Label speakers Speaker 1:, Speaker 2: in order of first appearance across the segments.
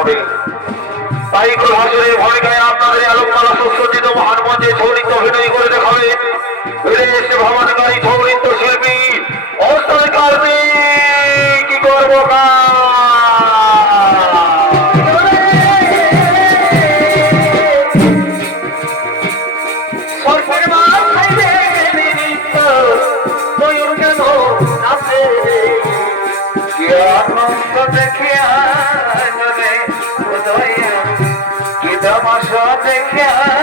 Speaker 1: নবে তাই প্রভাসের ভূমিকায় আপনাদের
Speaker 2: দেখে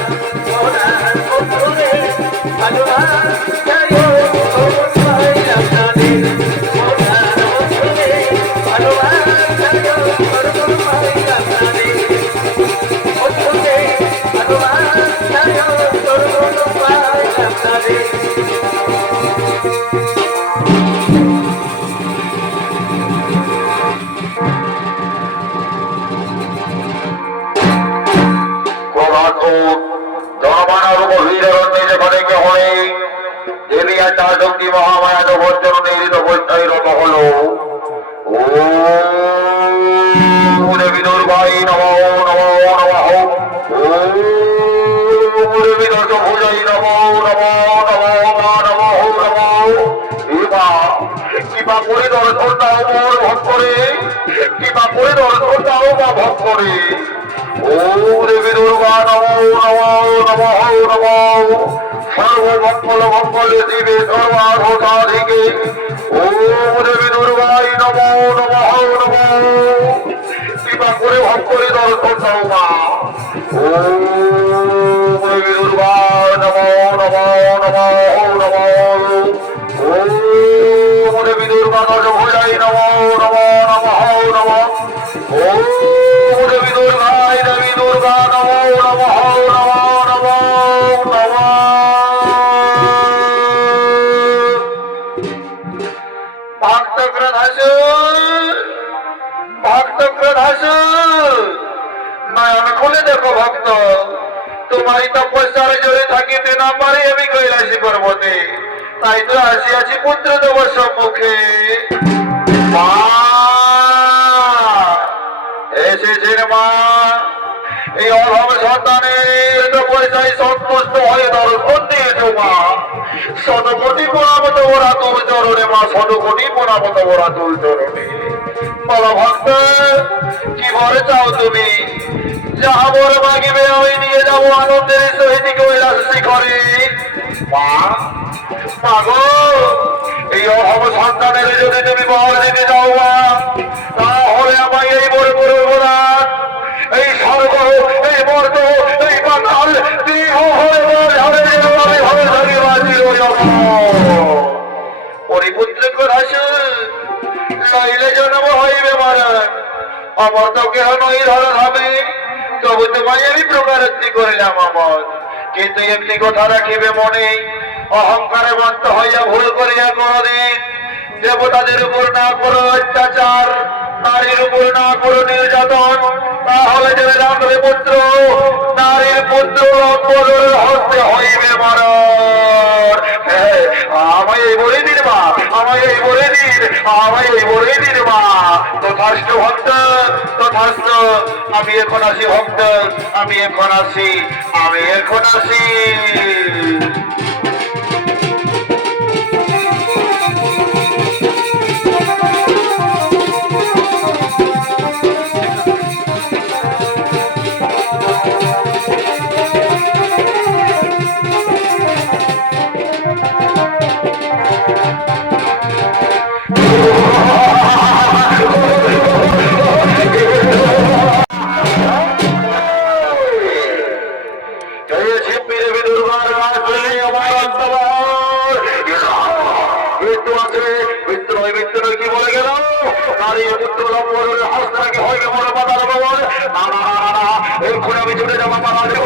Speaker 1: Oh, জনমানব গভীর অরণ্যে যেখানে কেহ নেই দেবিয়া চাষক্তি মহামায়া জগৎজন নিহিত অবস্থায় রত হল ও দেবী দুর্গাই নম নম নম ও দেবী দশভুজাই নম নম নম মা নম নম। এবা কিবা করে দর্শন দাও মোর ভক্তরে কিবা করে দর্শন বা দুর্গা নম নম নম সর্বমঙ্গল মঙ্গল শিবে সর্বাধিকে ও দেবী দুর্গাই নম নম নম কৃপা করে ভক্তরে দর্শন দাও মা ও দেবী দুর্গা নম নম নম নম ও দেবী দুর্গা দশ ভোজাই নম নম নম নম ও ভক্তগ্রধাস ভক্তগ্রধাস নয়ন খুলে দেখো ভক্ত তোমারই তপস্যার জোরে থাকিতে না পারে আমি কৈলাসী পর্বতে। তাই তো আসিয়াছি পুত্র দেব সম্মুখে এসেছেন মা এই অভাব সন্তানের তো পয়সায় সন্তুষ্ট হয়ে দর্শন দিয়েছ মা শত কোটি ওরা তোর চরণে, মা শতকোটি ওরা তোর চরণে। বলো ভক্ত, কি বলে চাও তুমি? যাহা বড় মাগিবে, আমি নিয়ে যাব আনন্দের সহিত কৈলাস শিখরে। মা মাগো এই করাস লইলে জন্ম হইবে মারা। অহংকারে মন্ত হইয়া ভুল করিয়া কোনদিন দেবতাদের উপর না করো অত্যাচার, নারীর উপর না করো নির্যাতন, তাহলে যে রাখবে পুত্র, নারীর পুত্র হস্তে হইবে মারণ আমায় বলে দিন আমায় বলে দিন মা। তথাস্থ ভক্ত তথাস্থ আমি এখন আসি ভক্ত আমি এখন আসি আমি এখন আসি জয়েছে পীরে দুর্বার রাজে আমার অন্তর মৃত্যু আছে মৃত্যু নয় মৃত্যু নয় কি বলে গেল নারী পুত্র লম্বরের হস্তাকে হয়ে মনে পাতার বাবর না না না না এক্ষুনি আমি ছুটে যাব আমার